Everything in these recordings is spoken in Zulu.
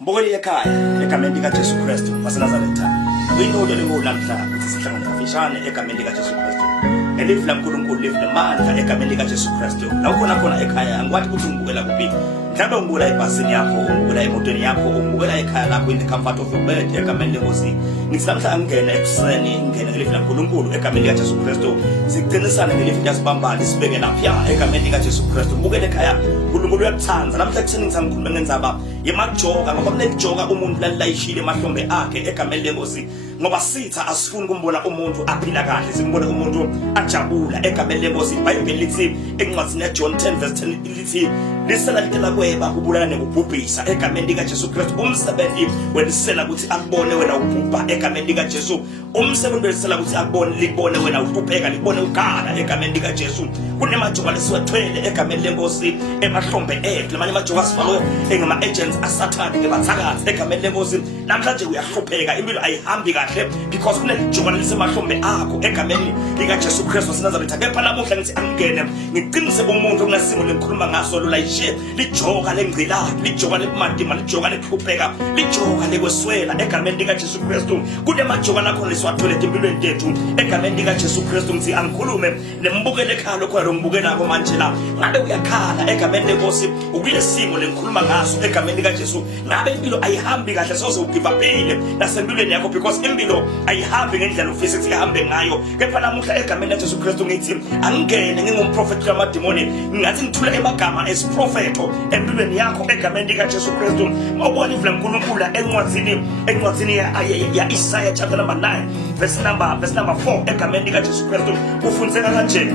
Mbokeli ekhaya egameni lika Jesu Kristu waseNazaretha. Uyinto lengolamhla ukuthi sihlangane kafishane egameni lika Jesu Kristu. Elifu laNkulunkulu lifu lamandla egameni lika Jesu Kristu. La khona ekhaya angikwathi ukuthi ngibukela kuphi. Mhlawumbe ungibukela ebhasini yakho, ungibukela emotweni yakho, ungibukela ekhaya lakho in the comfort of your bed egameni lenkosi. Ngisamhla ngene ekuseni ngene ngelifu laNkulunkulu egameni lika Jesu Kristu. Siqinisana ngelifu yasibambala sibeke lapha egameni lika Jesu Kristu. Ubukele ekhaya uNkulunkulu uyakuthanda. Namhla kuseni ngikhuluma ngenzaba yemajoka ngoba kunejoka umuntu lalayishile emahlombe akhe egameni lenkosi. Ngoba sitha asifuni kumbona umuntu aphila kahle, simbone umuntu ajabula egameni lenkosi. iBhayibheli lithi encwadini yaJohn 10:10 lithi lisela litela kweba kubulala nekubhubhisa egameni lika Jesu Kristu. Umsebenzi welisela ukuthi akubone wena ubhubha egameni lika Jesu. Umsebenzi welisela ukuthi akubone libone wena ubhubheka libone ukhala egameni lika Jesu. Kunemajoka lesiwathwele egameni lenkosi emahlombe ethu. Lamanye amajoka asifakwe engama agents asathana ngebathakathi egameni lenkosi. Namhlanje uyahlupheka, impilo ayihambi kahle because kunelijoka lisemahlombe akho egameni lika Jesu Kristu waseNazaretha. Kepha namuhla ngithi angene ngiqinise umuntu ongasimo lengikhuluma ngaso lolayishe lijoka lengcilaki, lijoka lemadima, lijoka lehlupheka, lijoka lekweswela egameni lika Jesu Kristu. Kunemajoka lakho lesiwathwele empilweni yethu egameni lika Jesu Kristu. Ngithi angikhulume nembukele ekhaya lokho lombukelako manje la ngabe uyakhala egameni lenkosi ukulesimo lengikhuluma ngaso egameni lika Jesu. Ngabe impilo ayihambi kahle soze ugivapile nasempilweni yakho because impilo ayihambi ngendlela ufisa ukuthi ihambe ngayo. Kepha namuhla egameni lika Jesu Kristu ngithi angene ngingumprofeti kamadimoni, ngathi ngithula emagama as propheto empilweni yakho egameni lika Jesu Kristu. Mawubona ivula uNkulunkulu encwadzini ya Isaiah chapter number 9 verse number 4 egameni lika Jesu Kristu ufundzeka kanje: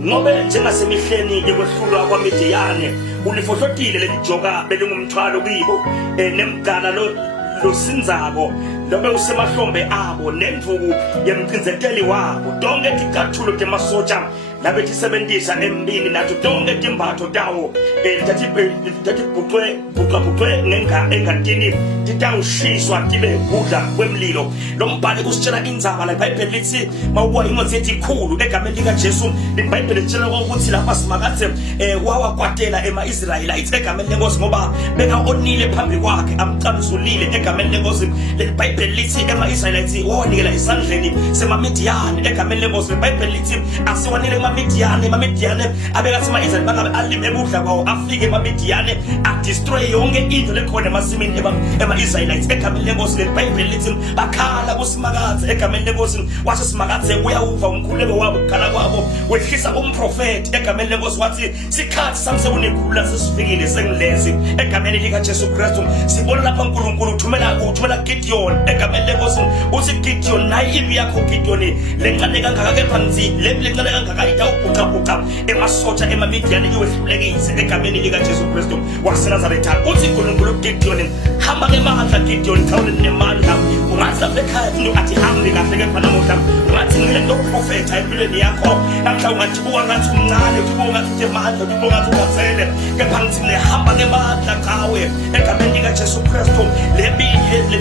ngobe njengasemihleni yokwehlulwa kwaMidiyane ulifohlotile lelijoka belingumthwalo kibo, nemgala losinzako lobe usemahlombe abo nemvuku yemcinzeteli wabo. Tonke tikathulo temasotsha labe tisebenzisa embini nato tonke timbatho tawo tatibhuqwe engatini titawushiswa tibe kudla kwemlilo. Lo mbhalo kusitshela indzaba la iBhayibheli lithi mawubuka ingozi ekhulu egameni lika Jesu. iBhayibheli litshela ukuthi lapha simakathe wawakwatela ema-Israelites egameni lenkosi ngoba beka-onile phambi kwakhe amqamzulile egameni lenkosi. iBhayibheli lithi ema-Israelites wawanikela esandleni semaMidiyane egameni lenkosi. iBhayibheli lithi asiwanile emaMidiyane abekathi ama-Israyeli bangabe alime ekudla kwawo afike emaMidiyane adestroy yonke into lekhona emasimini ema-Israelites egameni lenkosi. iBhayibheli lithi bakhala kusimakadze egameni lenkosi. Washo simakadze uyawuva umkhuleko wabo ukukhala kwabo wehlisa umprofeti egameni lenkosi wathi sikhathi sami sekunekhulu sesifikile sengilezi egameni lika Jesu Kristu. Sibona lapha uNkulunkulu uthumela Gideon egameni lenkosi. Uthi Gideon nayi impi yakho Gideon lencane kangaka, kepha ngithi lencane kangaka itawubhuqa emasotsha emaMidiyane iwehlulekise egameni lika Jesu Kristu waseNazaretha. Uthi uNkulunkulu Gideon hamba ngemandla Gideon, thawule nemandla. Ungathi lapha ekhaya into athi hambe kahle, kepha namuhla ungathi ngile nto profeta empilweni yakho. Namhla ungathi buka ngathi umncane, ubuka ngathi emandla, ubuka ngathi ungathele, kepha ngithi nehamba ngemandla ngawe egameni lika Jesu Kristu.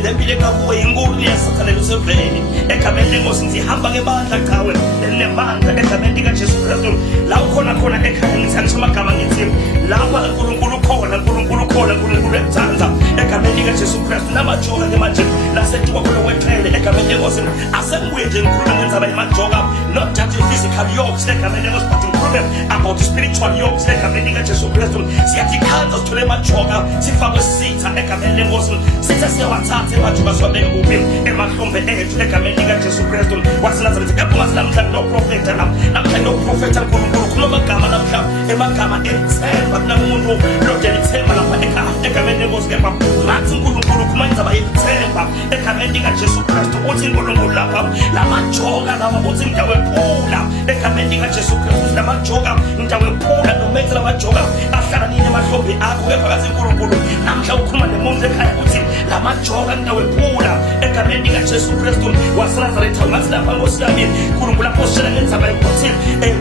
Lempilo ekakuwe inkulu yasakhalela useveni egameni lenkosi. Ngithi hamba ngemandla ngawe nemandla egameni lika Jesu Kristu. La ukhona ekhaya ngithi angisho amagama ngithi lapha uNkulunkulu khona, uNkulunkulu ekuthanda egameni lika Jesu Kristu. Namajoka ke manje laseduka khona weqhele egameni lenkosi. Asengibuye nje ngikhuluma ngenzaba yamajoka, not just physical yokes egameni lenkosi, but ngikhuluma about spiritual yokes egameni lika Jesu Kristu. Siyathikhanza sithole amajoka sifakwe sitha egameni lenkosi. Sitha siyawathatha emajoka siwabeke kuphi emahlombe ethu egameni lika Jesu Kristu waseNazaretha. Kepha ungathi namhlanje no profeta namhlanje no profeta uNkulunkulu khuluma amagama namhlanje emagama ethemba kunamuntu lodela ithemba lapha ekhaya egameni lenkosi. Kepha ngathi uNkulunkulu khuluma indzaba yethemba egameni lika Jesu Kristu. Uthi uNkulunkulu lapha lamajoka lawa uthi ngiyawephula egameni lika Jesu Kristu. Lamajoka ngiyawephula nomenze lamajoka ahlanganile emahlombe akho. Kepha ngathi uNkulunkulu namhla ukhuluma nomuntu ekhaya uthi lamajoka ngiyawephula egameni lika Jesu Kristu waseNazaretha. Ngathi lapha Nkosi yami uNkulunkulu lapho sishela ngenzaba yokuthi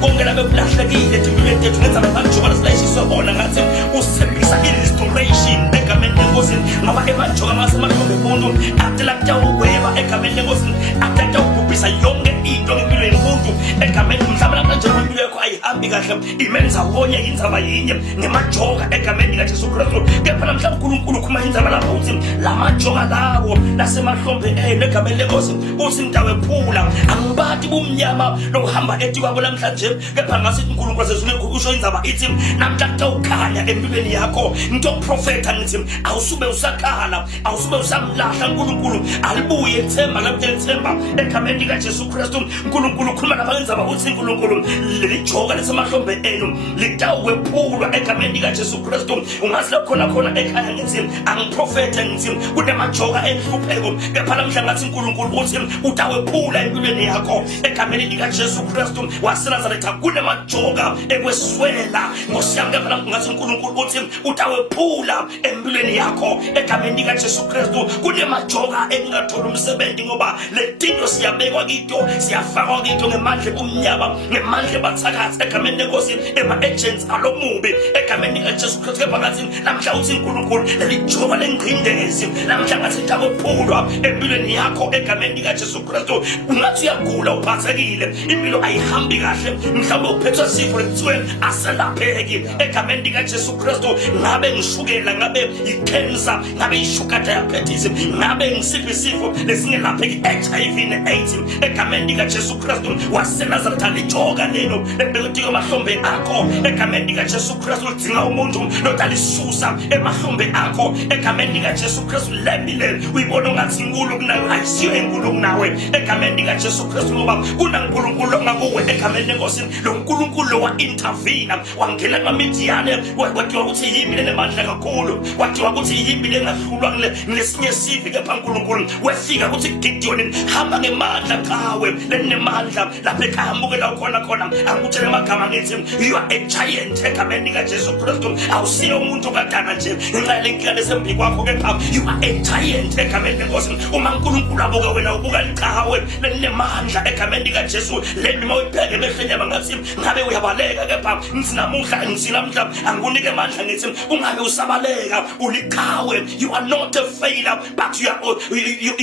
konke labe kulahlekile empilweni yethu ngenzaba yamajoka lasilayishiswa bona, ngathi usithembisa i-restoration egameni lenkosi. Ngoba emajoka ngasemahlombe emuntu atela kutawuweba egameni lenkosi, atela kutawubhubhisa yonke into ngempilo yomuntu egameni. Mhlawumbe namhlanje impilo yakho ayihambi kahle imenza wonye indzaba yinye ngemajoka egameni likaJesu Kristu. Kepha namhlanje uNkulunkulu ukhuluma indzaba lapho uthi lamajoka lawo lasemahlombe egameni lenkosi uthi ngidawephula. Angibati bumnyama lokuhamba eti kwabo namhlanje, kepha ngasithi uNkulunkulu asezule usho indzaba ithi namhlanje ukhanya empilweni yakho. Ngitoprofetha ngithi awusube usakhala, awusube usamlahla uNkulunkulu, alibuye ithemba lapho lithemba egameni likaJesu Kristu. uNkulunkulu ukhuluma lapha indzaba uthi uNkulunkulu lijoka lesemahlombe enu litawuwephulwa egameni likaJesu Kristu. Ungathi khona ekhaya ngithi angiprofethe ngithi kunemajoka enhlupheko, kepha namhlanje ngathi uNkulunkulu uthi utawephula empilweni yakho egameni likaJesu Kristu waseNazaretha. Kunemajoka ekweswela ngosiyami, kepha namhlanje ngathi uNkulunkulu uthi utawephula empilweni yakho egameni likaJesu Kristu. Kunemajoka engathola umsebenzi ngoba letinto siyabekwa kito, siyafakwa kito ngemandla omnyama, ngemandla bathakathi egameni lenkosi, ema-agents alomubi egameni likaJesu Kristu. Kepha ngathi namhlanje uthi uNkulunkulu lelijoka lengqindezi namhlanje ngathi litawephulwa empilweni yakho egameni likaJesu Kristu. Ungathi uyagula uphathekile, impilo ayihambi kahle, mhlawumbe uphethwe sifo ekuthiwe aselapheki egameni likaJesu Kristu. Ngabe ngishukela, ngabe icancer, ngabe ishuga diabetes, ngabe ngisiphi isifo lesingelapheki, HIV ne-AIDS egameni likaJesu Kristu waseNazaretha. Lijoka lelo lebekutiko emahlombe akho egameni likaJesu Kristu lidinga umuntu lotalisusa emahlombe akho egameni likaJesu Kristu. Lembile uyibona ungathi inkulu kunayo, ayisiyo enkulu kunawe egameni likaJesu Kristu, ngoba kunankulunkulu ongakuwe egameni lenkosi. Lo nkulunkulu wa-intervene wangena kwaMidiyane, kwathiwa ukuthi yimbi lenemandla kakhulu, kwathiwa ukuthi yimbi lengahlulwa ngesinye sivi. Kepha uNkulunkulu wefika kuthi Gideon hamba ngemandla qawe lenemandla lapha ekhaya mbukela khona angikutshele amagama ngithi you are a giant egameni likaJesu Kristu. Awusiyo umuntu kadana nje ngenxa yalenkinga lesembi kwakho, kepha you are a giant egameni lenkosi. Uma uNkulunkulu abuka wena ubuka liqhawe lenemandla egameni likaJesu. Lemi mawuyibheke emehlweni yami ngathi ngabe uyabaleka, kepha ngithi namuhla ngithi namhla angikunike amandla ngithi ungabe usabaleka uliqhawe. You are not a failure, but you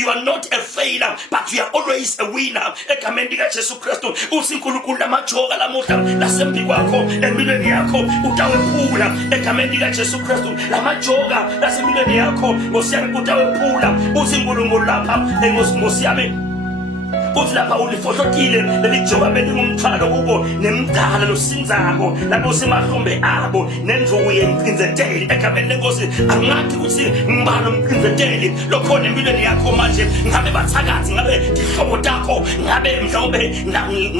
are not a failure, but you are always a winner egameni likaJesu Kristu. Uthi uNkulunkulu lamajoka lamuhla lasembi kwakho empilweni yakho utawephula egameni likaJesu Kristu. Lamajoka lasempilweni yakho ngosiyami utawephula. Uthi uNkulunkulu lapha ngosiyami uthi lapha ulifohlokile lelijoka belingumthwalo kubo nemdala losinzako lapho semahlombe abo nendlovu yemqinzeteli egameni lenkosi. Angathi ukuthi ngibalo umqinzeteli lokhona empilweni yakho manje, ngabe bathakathi, ngabe ihlobo takho, ngabe mhlawumbe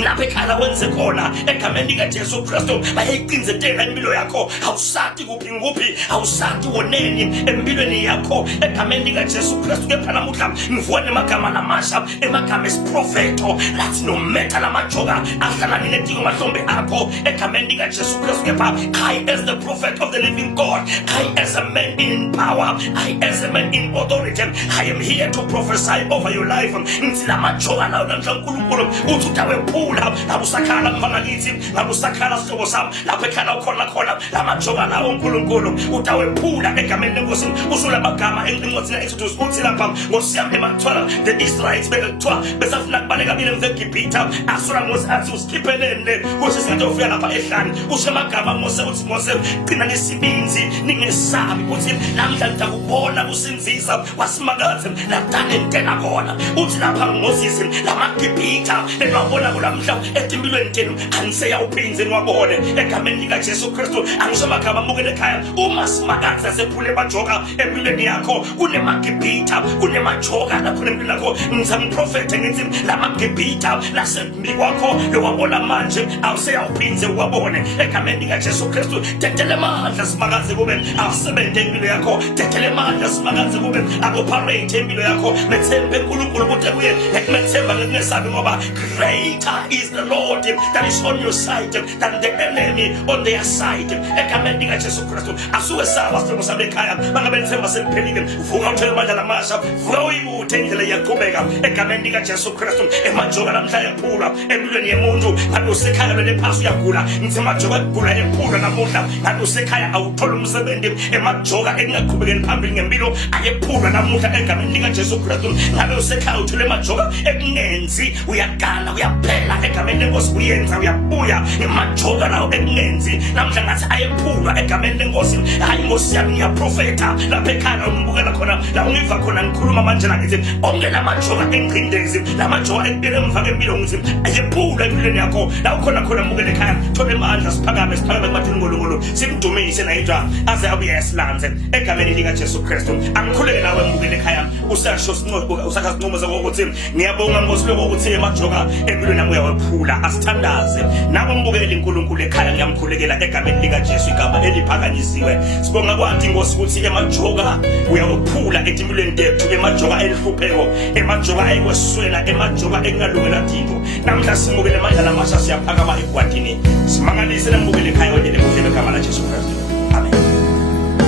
lapha ekhaya wenze khona egameni likaJesu Kristu bayiqinzetela impilo yakho. Awusati kuphi nguphi, awusati woneni empilweni yakho egameni likaJesu Kristu. Kepha namuhla ngivuka nemagama lamasha, emagama esipro profeto lathi no matter lamajoka ahlanganile etiko mahlombe akho egameni likaJesu Kristu. Kepha I as the prophet of the living God, I as a man in power, I as a man in authority, I am here to prophesy over your life. Ngithi lamajoka lawo namhla uNkulunkulu uthi utawephula abusakhala mfana kithi, abusakhala sihlobo sami lapha ekhaya khona lamajoka lawo uNkulunkulu utawephula egameni lenkosi. Usula magama encwadini kaExodus uthi lapha ngosiyami emathwala the Israelites bekuthiwa besafuna kubaleka bile mvegibhitha asura Mose athi usikhiphelele kusho isinto ofika lapha ehlane usho amagama Mose uthi Mose qina nesibinzi ningesabi uthi namhla ngikubona usinzisa wasimakathi ladane intena khona uthi lapha Moses lamagibhitha lewabona kulamhla etimpilweni tenu angiseya uphinze niwabone egameni likaJesu Kristu. Angisho amagama mukele ekhaya uma simakathi asephule bajoka empilweni yakho kunemagibhitha kunemajoka lapho empilweni yakho. Ngizama prophet ngithi lamagibhitha lasembi kwakho lewabona manje awuseyawuphinze uwabone egameni likaJesu Kristu. Tetele mandla simakazi kube asebenze impilo yakho, tetele mandla simakazi kube akoperate impilo yakho. Methembe uNkulunkulu ukuthi kuye methemba ngesabi ngoba greater is the Lord that is on your side than the enemy on their side egameni likaJesu Kristu. Asuke sawa simo sabe ekhaya bangabe themba seliphelile vuka uthele mandla lamasha vuka uyibuthe indlela yaqhubeka egameni likaJesu Kristu. Kristu emajoka namhla ephulwa empilweni yemuntu ngabe usekhaya leli phasi uyagula ngithi emajoka egula ephulwa namuhla ngabe usekhaya awuthola umsebenzi emajoka engaqhubekeli phambili ngempilo ayephulwa namuhla egameni lika Jesu Kristu ngabe usekhaya uthola emajoka ekungenzi uyagana uyaphela egameni lenkosi uyenza uyabuya emajoka lawo ekungenzi namhla ngathi ayephulwa egameni lenkosi hayi Nkosi yami ngiyaprofeta lapha ekhaya ungibukela khona la ungiva khona ngikhuluma manje la ngithi onke lamajoka engqindezi lamajoka empilo emva kwempilo ngithi ayephulwa empilweni yakho la ukhona khona mbukele ekhaya thola amandla siphakame kumathini ngolongolo simdumise nayidwa aze abuye esilanze egameni lika Jesu Kristu angikhuleke nawe mbukele ekhaya usasho sinqobo usakasinqomo ukuthi ngiyabonga Nkosi lokho ukuthi emajoka empilweni yami uyawephula asithandaze nabo mbukele uNkulunkulu ekhaya ngiyamkhulekela egameni lika Jesu igama eliphakanyisiwe sibonga kwathi Nkosi ukuthi emajoka uyawephula empilweni yethu emajoka elihlupheko emajoka ayikweswela emajoka engalungela thixo namhla simukele manje namasha siyaphakama egwadini simangalise nembukele ekhaya onye lebukele egama la Jesu Kristu amen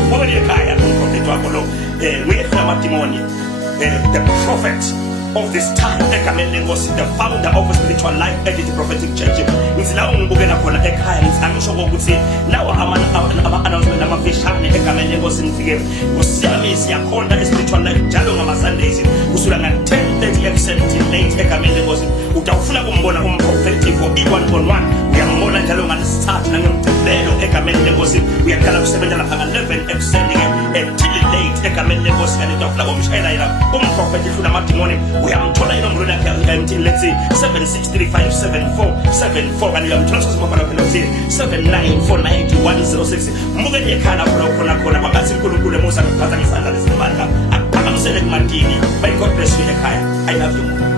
mbukele ekhaya umprofeti wakho lo uyehla amadimoni the prophet of this time egameni lenkosi the founder of a spiritual life edit prophetic church ngithi la ungibukela khona ekhaya ngithi angisho ukuthi nawo ama-announcement amafishane egameni lenkosi ngifike ngosiyami siyakhonda spiritual life njalo ngama-Sundays kusula nga-10:30 ekuseni late egameni lenkosi utawufuna kumbona umprofeti for i-1-on-1 uyambona njalo ngalesithathu nangemgcibelo egameni lenkosi uyaqala kusebenza lapha nga-11 ekuseni till late egameni lenkosi kanti utawufuna kumshayela yena umprofeti hlula amadimoni uyamthola inombolo yakhe emthini lethi 76357474 kanti uyamthola sosibopha lapha nothi 79499106 mbukele ekhaya khona makathi uNkulunkulu emusa ngiphatha ngesandla lesimandla akuphakamisele kumadini may God bless you ekhaya I love you.